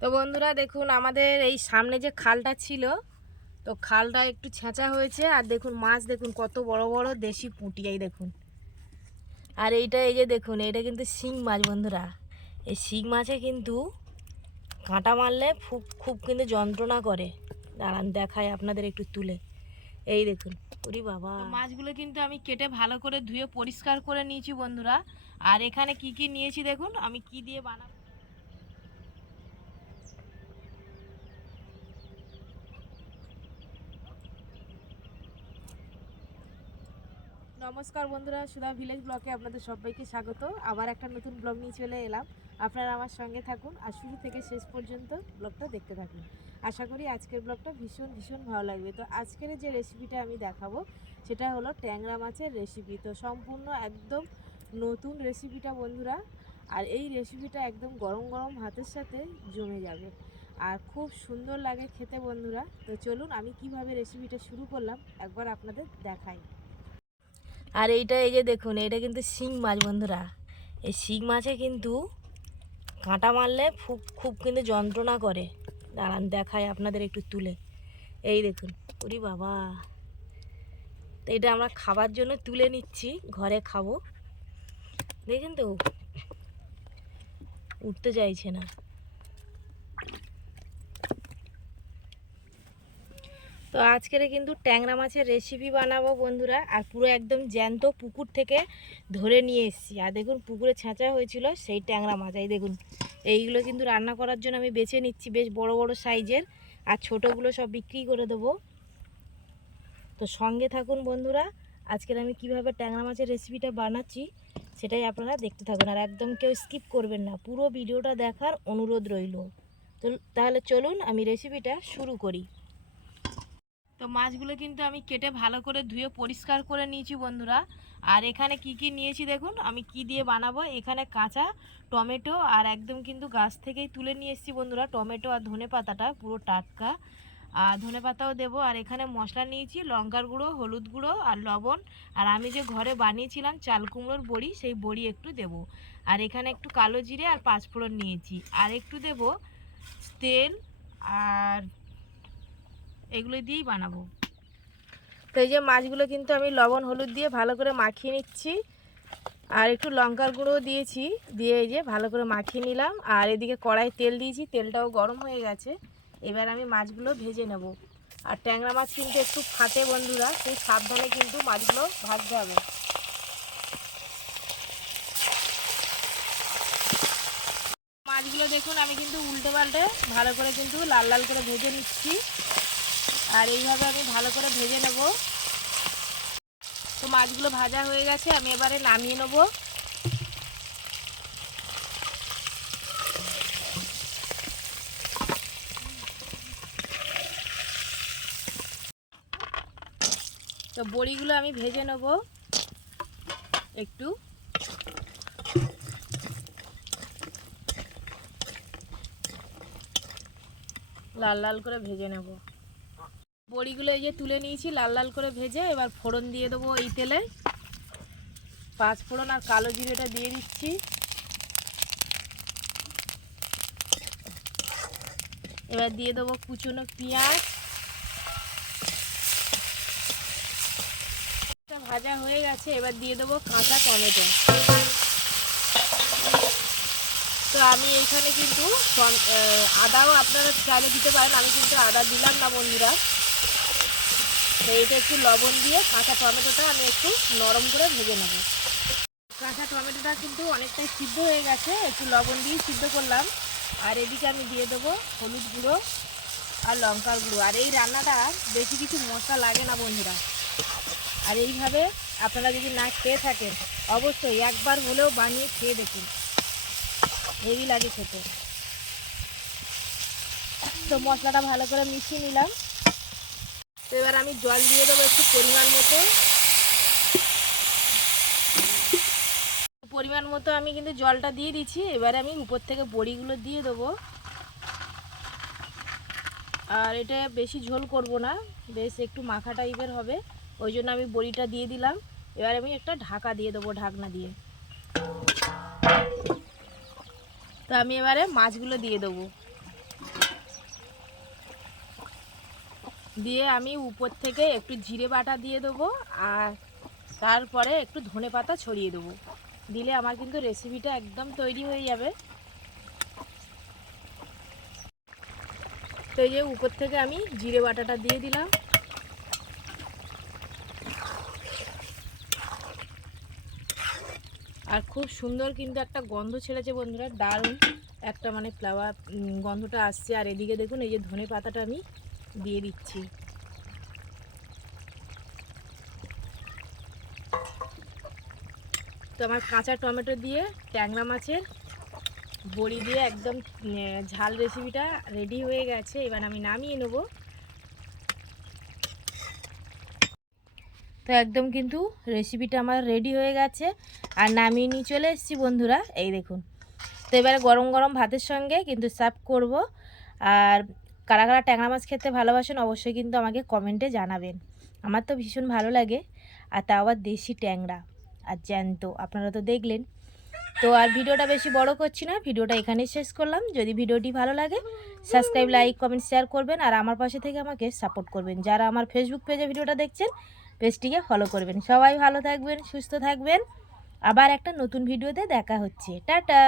তো বন্ধুরা দেখুন, আমাদের এই সামনে যে খালটা ছিল, তো খালটা একটু ছেঁচা হয়েছে। আর দেখুন, মাছ দেখুন, কত বড় বড় দেশি পুঁটি, এই দেখুন। আর এইটা এই যে দেখুন এটা কিন্তু শিং মাছ বন্ধুরা। এই শিং মাছে কিন্তু কাঁটা মারলে খুব খুব কিন্তু যন্ত্রণা করে। দাঁড়ান দেখায় আপনাদের একটু তুলে। এই দেখুন, ওরি বাবা। মাছগুলো কিন্তু আমি কেটে ভালো করে ধুয়ে পরিষ্কার করে নিয়েছি বন্ধুরা। আর এখানে কি কি নিয়েছি দেখুন, আমি কি দিয়ে বানাবো? নমস্কার বন্ধুরা, সুধা ভিলেজ ব্লকে আপনাদের সবাইকে স্বাগত। আবার একটা নতুন ব্লগ নিয়ে চলে এলাম। আপনারা আমার সঙ্গে থাকুন আর শুরু থেকে শেষ পর্যন্ত ব্লগটা দেখতে থাকুন। আশা করি আজকের ব্লগটা ভীষণ ভীষণ ভালো লাগবে। তো আজকের যে রেসিপিটা আমি দেখাবো, সেটা হলো ট্যাংরা মাছের রেসিপি তো সম্পূর্ণ একদম নতুন রেসিপিটা বন্ধুরা, আর এই রেসিপিটা একদম গরম গরম ভাতের সাথে জমে যাবে। আর খুব সুন্দর লাগে খেতে বন্ধুরা। তো চলুন আমি কীভাবে রেসিপিটা শুরু করলাম, একবার আপনাদের দেখাই। আর এইটা এই যে দেখুন এটা কিন্তু শিং মাছ বন্ধুরা। এই শিং মাছে কিন্তু কাঁটা মারলে খুব খুব কিন্তু যন্ত্রণা করে। দাঁড়ান দেখায় আপনাদের একটু তুলে। এই দেখুন, ওরি বাবা। তো এটা আমরা খাবার জন্য তুলে নিচ্ছি, ঘরে খাব। দেখেন তো, উঠতে চাইছে না। তো আজকের কিন্তু ট্যাংরা মাছের রেসিপি বানাবো বন্ধুরা। আর পুরো একদম জ্যান্ত পুকুর থেকে ধরে নিয়ে এসেছি। আর দেখুন, পুকুরে ছেঁচা হয়েছিল সেই ট্যাংরা মাছ। এই দেখুন, এইগুলো কিন্তু রান্না করার জন্য আমি বেছে নিচ্ছি বেশ বড় বড় সাইজের। আর ছোটোগুলো সব বিক্রি করে দেবো। তো সঙ্গে থাকুন বন্ধুরা, আজকের আমি কীভাবে ট্যাংরা মাছের রেসিপিটা বানাচ্ছি সেটাই আপনারা দেখতে থাকুন। আর একদম কেউ স্কিপ করবেন না, পুরো ভিডিওটা দেখার অনুরোধ রইল। তো তাহলে চলুন আমি রেসিপিটা শুরু করি। তো মাছগুলো কিন্তু আমি কেটে ভালো করে ধুয়ে পরিষ্কার করে নিয়েছি বন্ধুরা। আর এখানে কি কি নিয়েছি দেখুন, আমি কি দিয়ে বানাবো? এখানে কাঁচা টমেটো আর একদম কিন্তু গাছ থেকেই তুলে নিয়ে এসেছি বন্ধুরা। টমেটো আর ধনে পাতাটা পুরো টাটকা। আর ধনে পাতাও দেবো। আর এখানে মশলা নিয়েছি, লঙ্কার গুঁড়ো, হলুদ গুঁড়ো আর লবণ। আর আমি যে ঘরে বানিয়েছিলাম চাল কুমড়োর বড়ি, সেই বড়ি একটু দেব। আর এখানে একটু কালো জিরে আর পাঁচফোড়ন নিয়েছি। আর একটু দেব তেল আর এগুলো দিয়েই বানাবো। তো এই যে মাছগুলো কিন্তু আমি লবণ, হলুদ দিয়ে ভালো করে মাখিয়ে নিচ্ছি। আর একটু লঙ্কার গুঁড়ো দিয়েছি, দিয়ে এই যে ভালো করে মাখিয়ে নিলাম। আর এদিকে কড়াই তেল দিয়েছি, তেলটাও গরম হয়ে গেছে। এবার আমি মাছগুলো ভেজে নেব। আর ট্যাংরা মাছ কিন্তু একটু ফাটে বন্ধুরা, সেই সাবধানে কিন্তু মাছগুলো ভাজতে হবে। মাছগুলো দেখুন, আমি কিন্তু উল্টে পাল্টে ভালো করে কিন্তু লাল লাল করে ভেজে নিচ্ছি। আর এইভাবে আমি ভালো করে ভেজে নেব। তো মাছগুলো ভাজা হয়ে গেছে, আমি এবারে নামিয়ে নেব। তো বড়িগুলো আমি ভেজে নেব একটু। লাল লাল করে ভেজে নেব। বড়িগুলো এই যে তুলে নিয়েছি, লাল লাল করে ভেজে এবার ফোড়ন দিয়ে দেবো এই তেলে। পাঁচ ফোড়ন আর কালো জিরেটা দিয়ে দিচ্ছি। এবার দিয়ে দেবো কুচনো পেঁয়াজ। ভাজা হয়ে গেছে, এবার দিয়ে দেবো কাঁচা টমেটো। তো আমি এইখানে কিন্তু আদাও আপনারা চাইলে দিতে পারেন, আমি কিন্তু আদা দিলাম না বন্ধুরা। এইটা একটু লবণ দিয়ে কাঁচা টমেটোটা আমি একটু নরম করে ভেজে নেব। কাঁচা টমেটোটা কিন্তু অনেকটাই সিদ্ধ হয়ে গেছে, একটু লবণ দিয়ে সিদ্ধ করলাম। আর এদিকে আমি দিয়ে দেবো হলুদ গুঁড়ো আর লঙ্কার গুঁড়ো। আর এই রান্নাটা বেশি কিছু মশলা লাগে না বন্ধুরা। আর এইভাবে আপনারা যদি না খেয়ে থাকেন, অবশ্যই একবার হলেও বানিয়ে খেয়ে দেখুন। হেভি লাগে খেতে। তো মশলাটা ভালো করে মিশিয়ে নিলাম। তো এবার আমি জল দিয়ে দেবো একটু পরিমাণ মতো। পরিমাণ মতো আমি কিন্তু জলটা দিয়ে দিচ্ছি। এবারে আমি উপর থেকে বড়িগুলো দিয়ে দেবো। আর এটা বেশি ঝোল করব না, বেশ একটু মাখা টাইপের হবে, ওই জন্য আমি বড়িটা দিয়ে দিলাম। এবার আমি একটা ঢাকা দিয়ে দেবো ঢাকনা দিয়ে। তো আমি এবারে মাছগুলো দিয়ে দেবো। দিয়ে আমি উপর থেকে একটু জিরে বাটা দিয়ে দেবো আর তারপরে একটু ধনে পাতা ছড়িয়ে দেবো। দিলে আমার কিন্তু রেসিপিটা একদম তৈরি হয়ে যাবে। তো এই যে উপর থেকে আমি জিরে বাটাটা দিয়ে দিলাম। আর খুব সুন্দর কিন্তু একটা গন্ধ ছেড়েছে বন্ধুরা, দারুণ একটা মানে ফ্লাওয়ার গন্ধটা আসছে। আর এদিকে দেখুন, এই যে ধনে পাতাটা আমি দিয়ে দিচ্ছি। তো আমার কাঁচা টমেটো দিয়ে, ট্যাংরা মাছের বড়ি দিয়ে একদম ঝাল রেসিপিটা রেডি হয়ে গেছে। এবার আমি নামিয়ে নেব। তো একদম কিন্তু রেসিপিটা আমার রেডি হয়ে গেছে। আর নামিয়ে নিয়ে চলে এসেছি বন্ধুরা, এই দেখুন। তো এবারে গরম গরম ভাতের সঙ্গে কিন্তু সার্ভ করব। আর কারা কারা ট্যাংরা মাছ খেতে ভালোবাসেন অবশ্যই কিন্তু আমাকে কমেন্টে জানাবেন। আমার তো ভীষণ ভালো লাগে, আর তা আবার দেশি ট্যাংরা আর জ্যান্ত, আপনারা তো দেখলেন। তো আর ভিডিওটা বেশি বড় করছি না, ভিডিওটা এখানেই শেষ করলাম। যদি ভিডিওটি ভালো লাগে সাবস্ক্রাইব লাইক কমেন্ট শেয়ার করবেন, আর আমার পাশে থেকে আমাকে সাপোর্ট করবেন। যারা আমার ফেসবুক পেজে ভিডিওটা দেখছেন পেজটিকে ফলো করবেন। সবাই ভালো থাকবেন, সুস্থ থাকবেন। আবার একটা নতুন ভিডিওতে দেখা হচ্ছে। টাটা!